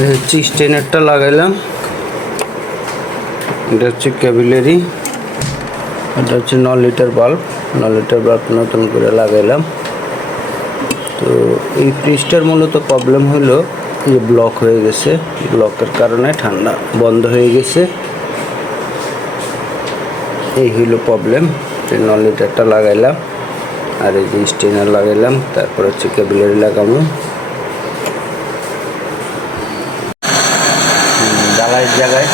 হচ্ছে স্টেনারটা লাগাইলাম, এটা হচ্ছে ক্যাপিলারি, এটা হচ্ছে 9 লিটার বাল্ব, 9 লিটার বাল্ব নতুন করে লাগাইলাম। তো এই ফ্রিজটার মূলত প্রবলেম হলো যে ব্লক হয়ে গেছে, ব্লকের কারণে ঠান্ডা বন্ধ হয়ে গেছে, এই হইলো প্রবলেম। 9 লিটারটা লাগাইলাম আর এই যে স্টেনার লাগাইলাম, তারপর হচ্ছে ক্যাপিলারি লাগাবো। জ্বালাইয়ের জায়গায়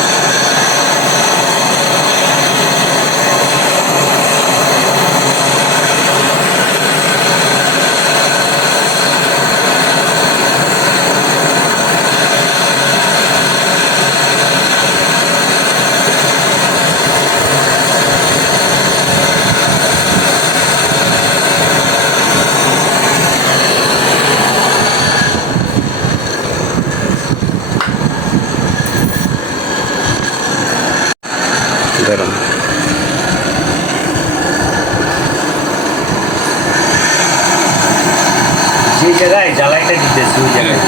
গরম, যে জায়গায় জ্বালাইটা দিতেছি ওই জায়গায়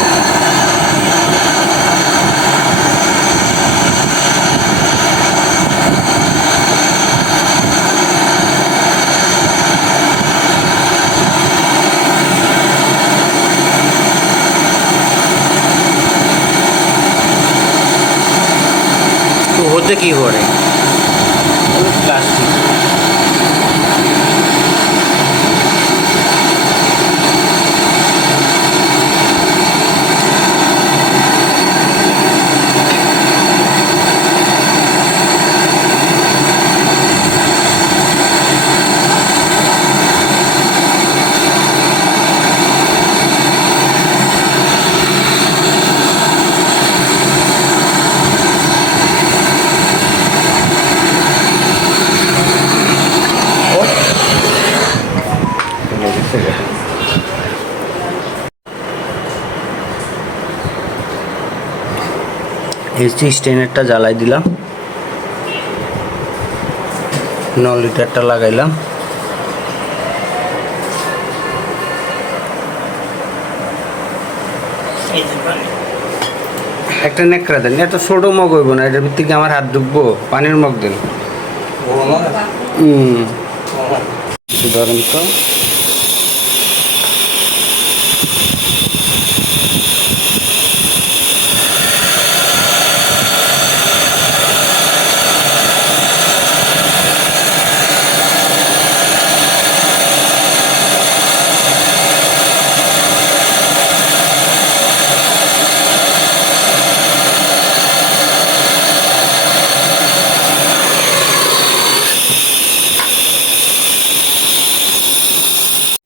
তো হতে কি করে প্লাস্টিক এসি স্টেনারটা জ্বালাই দিলাম, 9 লিটারটা লাগাইলাম। একটা নেকড়া দেন, এত ছোট মগ হইব না, এটার ভিত্তি থেকে আমার হাত ডুববো, পানির মগ দেন। ধরেন তো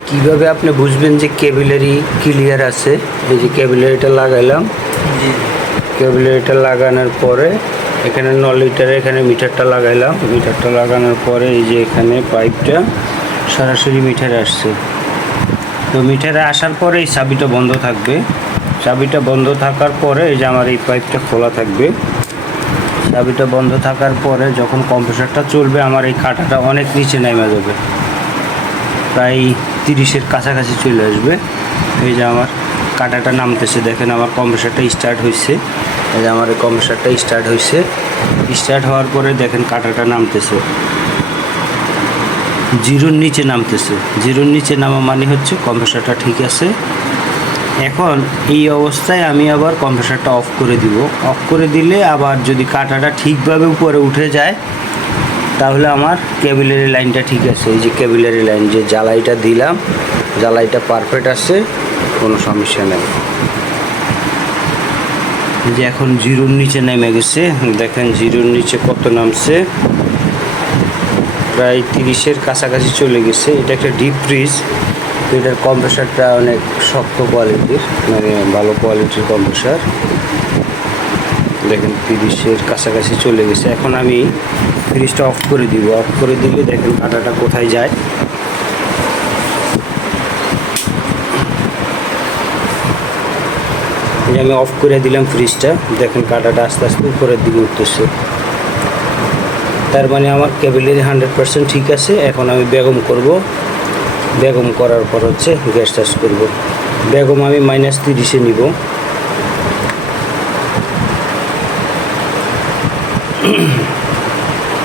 কিভাবে আপনি বুঝবেন যে ক্যাপিলারি ক্লিয়ার আছে? এই যে ক্যাপিলারিটা লাগাইলাম, ক্যাপিলারিটা লাগানোর পরে এখানে 9 লিটারে এখানে মিটারটা লাগাইলাম, মিটারটা লাগানোর পরে এই যে এখানে পাইপটা সরাসরি মিটারে আসছে। তো মিটারে আসার পরে এই চাবিটা বন্ধ থাকবে, চাবিটা বন্ধ থাকার পরে এই যে আমার এই পাইপটা খোলা থাকবে। চাবিটা বন্ধ থাকার পরে যখন কম্প্রেসারটা চলবে আমার এই কাঁটাটা অনেক নিচে নেমে যাবে, প্রায় 30-এর কাছাকাছি চলে আসবে। এই যে আমার কাঁটাটা নামতেছে, দেখেন আমার কম্প্রেসারটা স্টার্ট হয়েছে, এই যে আমার এই কম্প্রেসারটা স্টার্ট হয়েছে, স্টার্ট হওয়ার পরে দেখেন কাঁটাটা নামতেছে, 0-র নিচে নামতেছে। 0-র নিচে নামা মানে হচ্ছে কম্প্রেসারটা ঠিক আছে। এখন এই অবস্থায় আমি আবার কম্প্রেসারটা অফ করে দিব, অফ করে দিলে আবার যদি কাঁটাটা ঠিকভাবে উপরে উঠে যায় তাহলে আমার ক্যাপিলারি লাইনটা ঠিক আছে। এই যে ক্যাপিলারি লাইন যে জ্বালাইটা দিলাম, জ্বালাইটা পারফেক্ট আছে, কোনো সমস্যা নেই। যে এখন 0-র নিচে নেমে গেছে, দেখেন 0-র নিচে কত নামছে, প্রায় 30-এর কাছাকাছি চলে গেছে। এটা একটা ডিপ ফ্রিজ, এটার কম্প্রেসারটা অনেক শক্ত কোয়ালিটির, মানে ভালো কোয়ালিটির কম্প্রেসার। দেখেন 30-এর কাছাকাছি চলে গেছে। এখন আমি ফ্রিজটা অফ করে দিব, অফ করে দিলে দেখেন কাঁটাটা কোথায় যায়। আমি অফ করে দিলাম ফ্রিজটা, দেখেন কাঁটাটা আস্তে আস্তে উপরের দিকে উঠতেছে, তার মানে আমার ক্যাপিলারি 100% ঠিক আছে। এখন আমি বেগম করব, বেগম করার পর হচ্ছে গ্যাস চার্জ করব। বেগম আমি -30-এ নিব,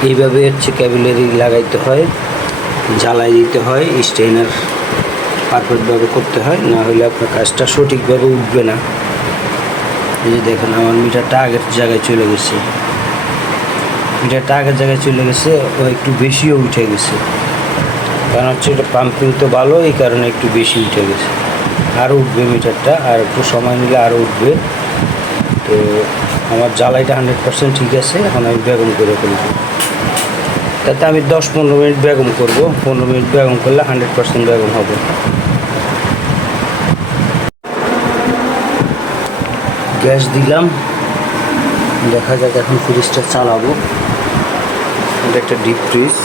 এইভাবে হচ্ছে ক্যাপিলারি লাগাইতে হয়, জ্বালাই দিতে হয়, স্টেইনার পারফেক্টভাবে করতে হয়, না হলে আপনার কাজটা সঠিকভাবে উঠবে না। এই যে দেখেন আমার মিটারটা আগের জায়গায় চলে গেছে, মিটারটা আগের জায়গায় চলে গেছে, ও একটু বেশিও উঠে গেছে, কারণ হচ্ছে এটা পাম্পিং তো ভালো, এই কারণে একটু বেশি উঠে গেছে। আরও উঠবে মিটারটা, আর একটু সময় নিলে আরও উঠবে। তো আমার জ্বালাইটা 100% ঠিক আছে, এখন আমি বেগম করে ফেলবো। তাতে আমি 10-15 মিনিট বেগম করব, 15 মিনিট বেগম করলে 100% বেগম হবে। গ্যাস দিলাম, দেখা যাক এখন ফ্রিজটা চালাবো। এটা একটা ডিপ ফ্রিজ,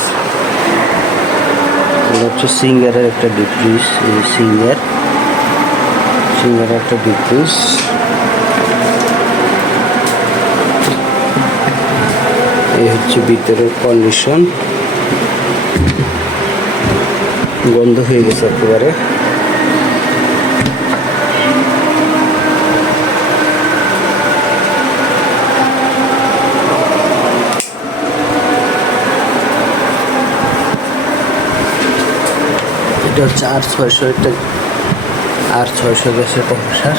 এটা হচ্ছে সিঙ্গারের একটা ডিপ ফ্রিজ, এই সিঙ্গারের একটা ডিপ ফ্রিজ। এই হচ্ছে ভিতরের কন্ডিশন, গন্ধ হয়ে গেছে একেবারে। এটা হচ্ছে R600, একটা R600 গ্যাসের কম্প্রেসার।